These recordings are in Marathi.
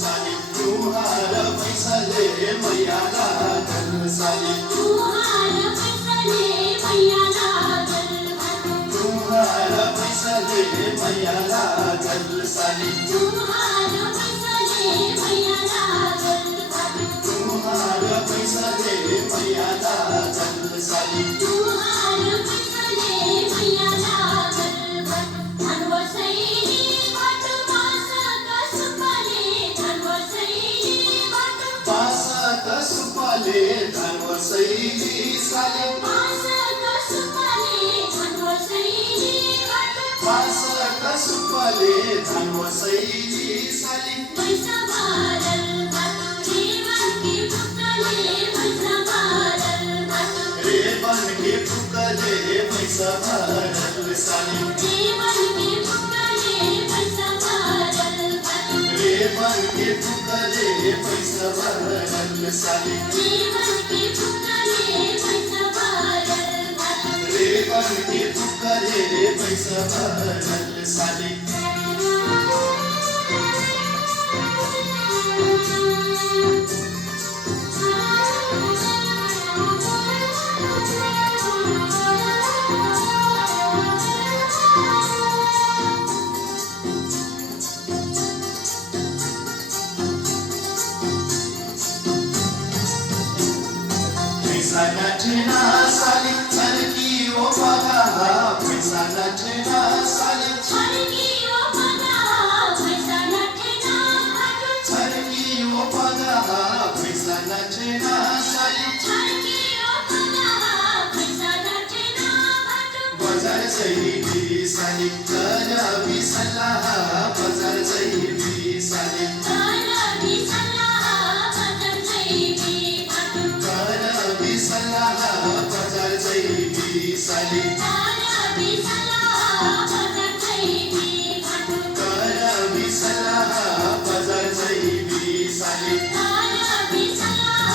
साली तुहार पैसाले मैया लागल साली तुहार पैसाले मैया लागल तुहार पैसाले मैया लागल साली तुहार पैसाले मैया लागल तुहार पैसाले मैया लागल साली तुहार पैसाले मैया लागल धनवसैली भट बास कसुपाले धनवसैली भट बास कसुपाले धनवसैली साली बास कसुपाले धनवसैली भट बास कसुपाले धनवसैली साली पैसा भरल भट जीवन की फुकले पैसा भरल भट रेवन के फुकले पैसा भरल साली जीवन की फुकले पैसा भरल भट रेवन के फुकले पैसा भरल साली जीवन की फुकले पैसा भरल भट रेवन के फुकले पैसा भरल साली पैसा नठना साली छनकी ओ पगा पैसा नठना साली छनकी ओ पगा पैसा नठना भट छनकी ओ पगा पैसा नठना साली छनकी ओ पगा पैसा नठना भट बजार जैबी साली कर बिसल्लाह बजार जैबी साली कर बिसल्लाह बजार जैबी भट कर बिसल्लाह बजार जैबी साली कर बिसल्लाह बजार जैबी भट कर बिसल्लाह बजार जैबी साली कर बिसल्लाह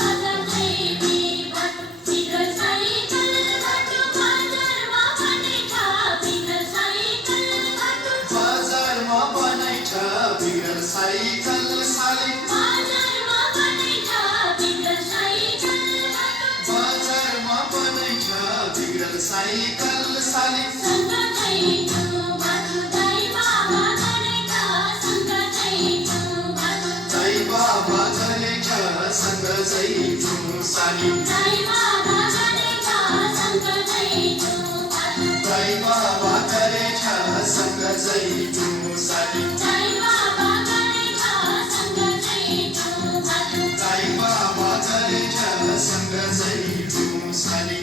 बजार जैबी भट बिगर साइकल भट बाजारमा बनैठा बिगर साइकल भट बजारमा बनैठा बिगर साइकल साली बाजारमा बनैठा बिगर साइकल भट बजारमा बनैठा बिगर साइकल साली सँग जैठु भट दाइ बाबा बनैठा सँग जैठु भट जय बाबा गरेका सँग जैठु साली दाइ बाबा बनैठा सँग जैठु भट जय बाबा गरेका सँग जैठु साली दाइ बाबा बनैठा सँग जैठु भट जय बाबा गरेका सँग जैठु साली